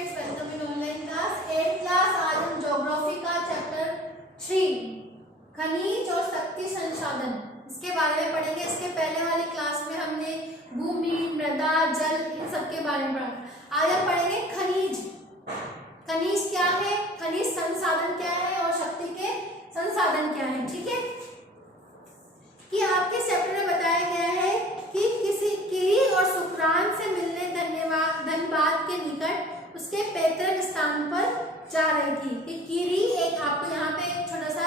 Students, welcome in online class 8th class. आज हम geography का चैप्टर 3 खनिज और शक्ति संसाधन इसके बारे में पढ़ेंगे। इसके पहले वाली क्लास में हमने भूमि, मृदा, जल इन सब के बारे में पढ़ा। आज हम पढ़ेंगे खनिज। खनिज क्या है, खनिज संसाधन क्या है और शक्ति के संसाधन क्या है। ठीक है कि आपके चैप्टर में बताया गया है कि किसी कीरी और शुक्रान से मिलने धनबाद के निकट उसके पैतृक स्थान पर जा रही थी। कि कीरी एक, आपको यहाँ पे एक छोटा सा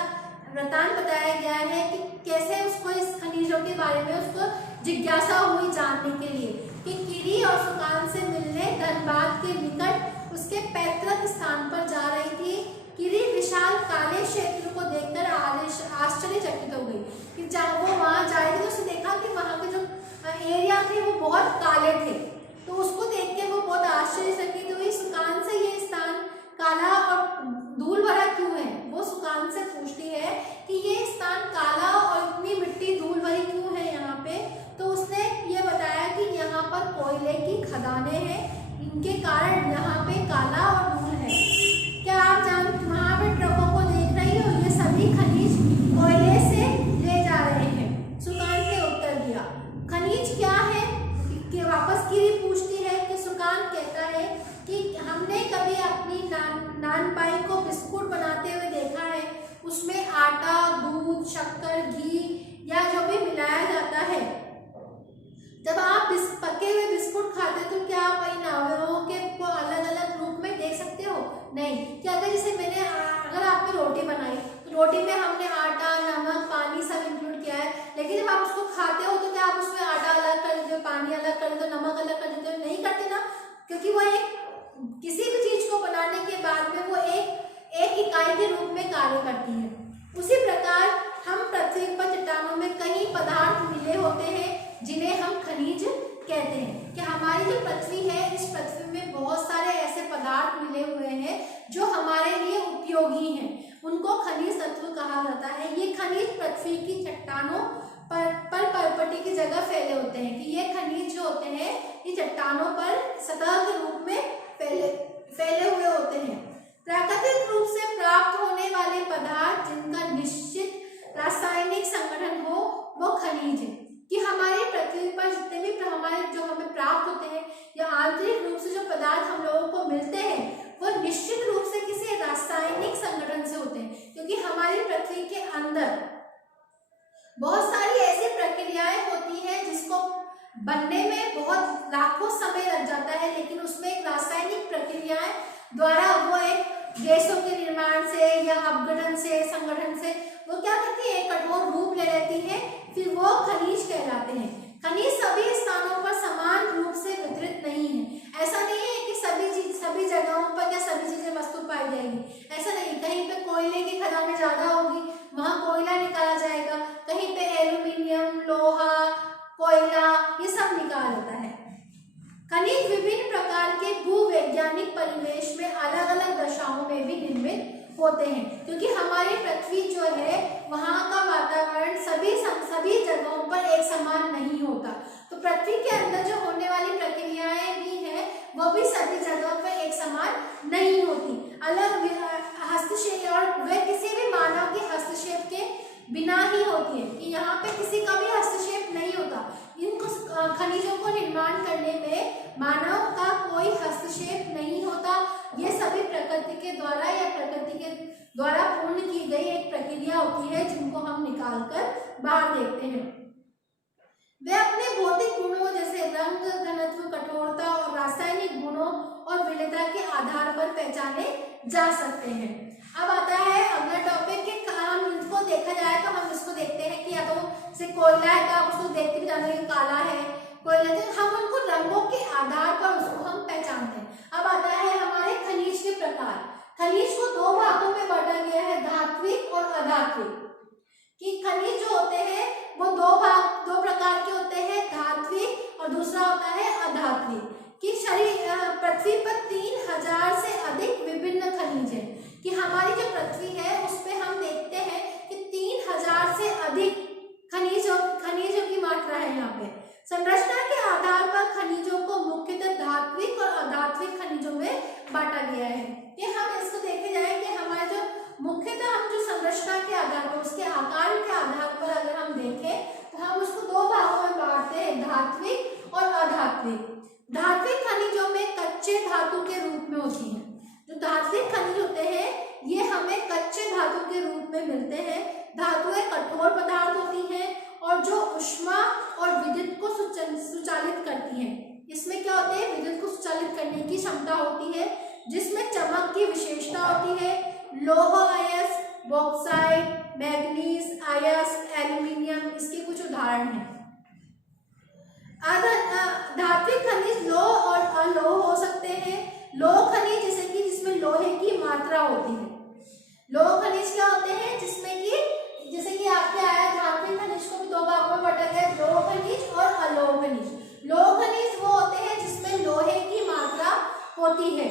वृतांत बताया गया है कि कैसे उसको इस खनिजों के बारे में उसको जिज्ञासा हुई जानने के लिए कि कीरी और शुक्रान से मिलने धनबाद के निकट उसके पैतृक स्थान पर जा रही थी। कीरी विशाल काले क्षेत्र को देखकर आश्चर्यचकित हो गई कि जब वो वहां जा रही थी तो उसने देखा कि वहां के जो एरिया थे वो बहुत काले थे। तो उसको देख के वो बहुत आश्चर्यचकित हुई। सुकान से ये स्थान काला और धूल भरा क्यों है, वो सुकान से पूछती है कि ये स्थान काला और इतनी मिट्टी धूल भरी क्यों है यहाँ पे। तो उसने ये बताया कि यहाँ पर कोयले की खदानें हैं, इनके कारण यहाँ पे काला और धूल है। क्या आप जानते वहां पे ट्रकों को देख रही हो, ये सभी खनिज कोयले से ले जा रहे हैं। सुकान ने उत्तर दिया। खनिज क्या है कि वापस कीरी पूछती है कि सुकान कहता है कि हमने कभी अपनी नानपाई को बिस्कुट बनाते हुए देखा है। उसमें आटा, दूध, शक्कर, घी या जो भी मिलाया जाता है। जब आप पके हुए बिस्कुट खाते हो तो क्या आप इन अवयवों के को अलग अलग रूप में देख सकते हो? नहीं। कि अगर जैसे अगर आपने रोटी बनाई तो रोटी में हमने आटा, नमक, पानी सब इंक्लूड किया है, लेकिन जब आप उसको खाते हो तो क्या आप उसमें आटा अलग कर देते हो, पानी अलग कर देते हो, नमक अलग कर देते हो? नहीं करते ना, क्योंकि वो किसी भी चीज को बनाने के बाद में वो एक इकाई के रूप में कार्य करती है। उसी प्रकार हम पृथ्वी पर चट्टानों में कई पदार्थ मिले होते हैं जिन्हें हम खनिज कहते हैं। कि हमारी जो पृथ्वी है, इस पृथ्वी में बहुत सारे ऐसे पदार्थ मिले हुए हैं जो हमारे लिए उपयोगी हैं, उनको खनिज तत्व कहा जाता है। ये खनिज पृथ्वी की चट्टानों पर परपटी की जगह फैले होते हैं। कि ये खनिज जो होते हैं ये चट्टानों पर सतह के रूप में फैले हुए होते हैं। प्राकृतिक रूप से प्राप्त होने वाले पदार्थ जिनका निश्चित रासायनिक संगठन हो वो खनिज है। कि हमारी पृथ्वी पर जितने भी जो हमें प्राप्त होते हैं या आंतरिक रूप से जो पदार्थ हम लोगों को मिलते हैं वो निश्चित रूप से किसी रासायनिक संगठन से होते हैं। क्योंकि हमारी पृथ्वी के अंदर बहुत सारी ऐसी प्रक्रियाएं होती हैं जिसको बनने में बहुत लाखों समय लग जाता है, लेकिन उसमें एक रासायनिक प्रक्रियाएं द्वारा वो एक गैसों के निर्माण से या अपघटन से, संगठन से वो क्या करती है, एक कठोर रूप ले लेती है, फिर वो खनिज कहलाते हैं। खनिज सभी स्थानों पर समान रूप से वितरित नहीं है। ऐसा नहीं है कि सभी जगहों पर या सभी चीजें वस्तु पाई जाएगी, ऐसा नहीं। कहीं पे कोयले की खदानें ज्यादा होगी, वहां कोयला निकाला जाएगा, कहीं पे एल्यूमिनियम, लोहा, कोयला ये सब निकाला जाता है। खनिज विभिन्न प्रकार के भूवैज्ञानिक परिवेश में अलग अलग दशाओं में भी निर्मित होते हैं। क्योंकि हमारी पृथ्वी जो है वहां का वातावरण सभी जगहों पर एक समान नहीं होता। तो पृथ्वी के अंदर जो होने वाली प्रक्रियाएं भी हैं वो भी सभी जगहों पर एक समान नहीं होती, अलग हस्तक्षेप और वे किसी भी मानव के हस्तक्षेप के बिना ही होती है। कि यहाँ पे किसी का भी हस्तक्षेप नहीं होता। इनको खनिजों को निर्माण करने में मानव का कोई हस्तक्षेप नहीं होता। ये सभी प्रकृति के द्वारा या प्रकृति के द्वारा पूर्ण की गई एक प्रक्रिया होती है जिनको हम निकाल कर बाहर देखते हैं। वे अपने भौतिक गुणों जैसे रंग, घनत्व, कठोरता और रासायनिक गुणों और विलेयता के आधार पर पहचाने जा सकते हैं। अब आता है अगला टॉपिक कि हम इसको देखा जाए तो हम इसको देखते हैं कि या तो जैसे कोयला है तो आप उसको देखते भी जाने कि काला है कोयला, तो हम उनको रंगों के आधार पर उसको हम पहचानते हैं। अब आता है हमारे खनिज के प्रकार। खनिज को दो भागों में बांटा गया है, धात्विक और अधात्विक। कि खनिज जो होते हैं वो दो प्रकार के होते हैं, धात्विक और दूसरा होता है अधात्विक। कि पृथ्वी पर 3000 से अधिक विभिन्न खनिज हैं। कि हमारी जो पृथ्वी है उस पे हम देखते हैं कि 3000 से अधिक खनिजों की मात्रा है यहाँ पे। संरचना के आधार पर खनिजों को मुख्यतः धात्विक और अधात्विक खनिजों में बांटा गया है। कि हम इसको देखे जाए कि हमारे जो मुख्यतः हम जो संरचना के आधार पर, उसके आकार के आधार पर अगर हम देखें तो हम उसको दो भागों में बांटते हैं, धात्विक और अधात्विक। धात्विक खनिजों में कच्चे धातु के रूप में होती हैं। जो धात्विक खनिज होते हैं ये हमें कच्चे धातु के रूप में मिलते हैं। धातुएं कठोर पदार्थ होती हैं और जो ऊष्मा और विद्युत को सुचालित करती हैं। इसमें क्या होते हैं, विद्युत को सुचालित करने की क्षमता होती है, जिसमें चमक की विशेषता होती है। लौह अयस्क, बॉक्साइट, मैग्नीज अयस्क, एल्यूमिनियम इसके कुछ उदाहरण हैं। धात्विक खनिज लौह और अलोह हो सकते हैं। लौह खनिज जैसे कि जिसमें लोहे की मात्रा होती है। लौह खनिज क्या होते हैं, जिसमें कि जैसे कि आपके आया धात्विक खनिज को भी दो भागों में बांटा गया, लौह खनिज और अलोह खनिज। लौह खनिज वो होते हैं जिसमें लोहे की मात्रा होती है।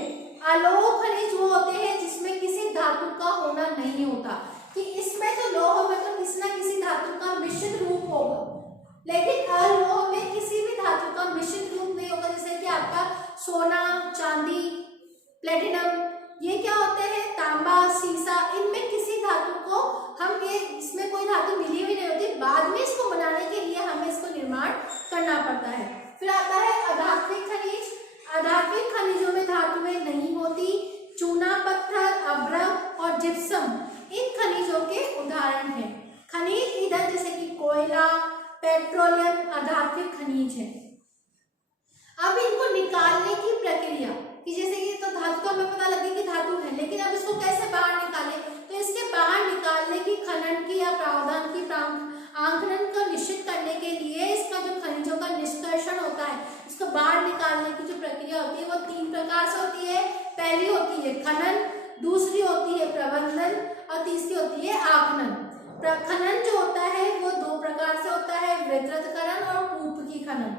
अलोह खनिज वो होते हैं जिसमें किसी धातु का होना नहीं होता, कि इसमें जो लौह में तो किसी न किसी धातु का मिश्रित रूप होगा, लेकिन अलोह में किसी भी धातु का मिश्रित रूप नहीं होगा। जैसे कि आपका सोना, चांदी, प्लेटिनम, ये क्या होते हैं, तांबा, सीसा, इनमें किसी धातु को हम ये इसमें कोई धातु मिली हुई नहीं होती, बाद में इसको बनाने के लिए हमें इसको निर्माण करना पड़ता है। फिर आता है अधात्विक खनिज। अधात्विक खनिजों में धातुएं नहीं होती। चूना पत्थर, अभ्रक और जिप्सम इन खनिजों के उदाहरण हैं। खनिज ईंधन जैसे कि कोयला, पेट्रोलियम अधात्विक खनिज है। अब इनको निकालने की प्रक्रिया, कि जैसे कि तो धातु को हमें पता लगे कि धातु है, लेकिन अब इसको कैसे बाहर निकालें, तो इसके बाहर निकालने की, खनन की या प्रावधान की, आंकलन को निश्चित करने के लिए इसका जो खनिजों का निष्कर्षण होता है, इसको बाहर निकालने की जो प्रक्रिया होती है वो तीन प्रकार से होती है। पहली होती है खनन, दूसरी होती है प्रबंधन और तीसरी होती है आकलन। खनन जो होता है वो दो प्रकार से होता है, विकृतकरण और कूप की खनन।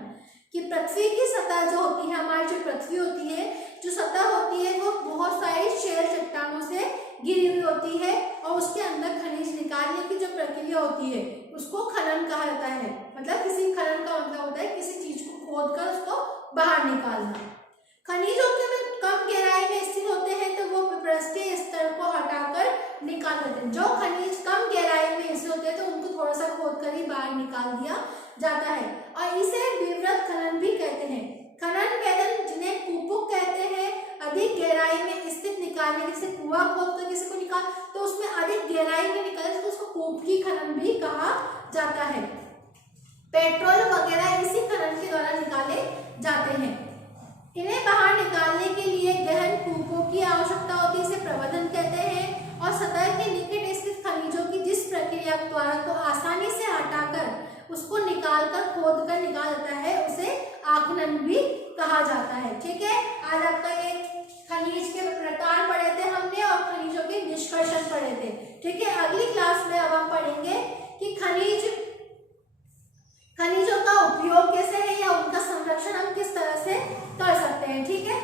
कि पृथ्वी की सतह जो होती है, हमारी जो पृथ्वी होती है, जो सतह होती है वो बहुत सारी शेल चट्टानों से घिरी हुई होती है और उसके अंदर खनिज निकालने की जो प्रक्रिया होती है उसको खनन कहा जाता है। मतलब किसी खनन का मतलब होता है किसी चीज को खोद कर उसको बाहर निकालना। खनिजों के में कम गहराई में स्थित होते हैं तो वो पृष्ठीय स्तर को हटाकर निकाल देते हैं। जो खनिज कम गहराई में स्थित होते हैं तो उनको थोड़ा सा खोद कर ही बाहर निकाल दिया जाता है और इसे विवृत खनन भी कहते हैं। खनन वेदन जिन्हें कूपुक कहते हैं, अधिक गहराई में स्थित निकालने, जैसे कुआं खोद कर किसी को निकाल तो उसमें अधिक गहराई में निकाले तो उसको कूप की खनन भी कहा जाता है। पेट्रोल वगैरह इसी खनन के द्वारा निकाले जाते हैं। इन्हें बाहर निकालने के लिए गहन कूपों की आवश्यकता होती है, इसे प्रबंधन कहते हैं। और सतह के निकट स्थित खनिजों की जिस प्रक्रिया द्वारा को आसानी से हटाकर उसको निकालकर खोद कर निकाला जाता है उसे आकलन भी कहा जाता है। ठीक है, आज आपका ये खनिज के प्रकार पढ़े थे हमने और खनिजों के निष्कर्षण पढ़े थे। ठीक है, अगली क्लास में अब हम पढ़ेंगे कि खनिजों का उपयोग कैसे है या उनका संरक्षण हम किस तरह से कर सकते हैं। ठीक है।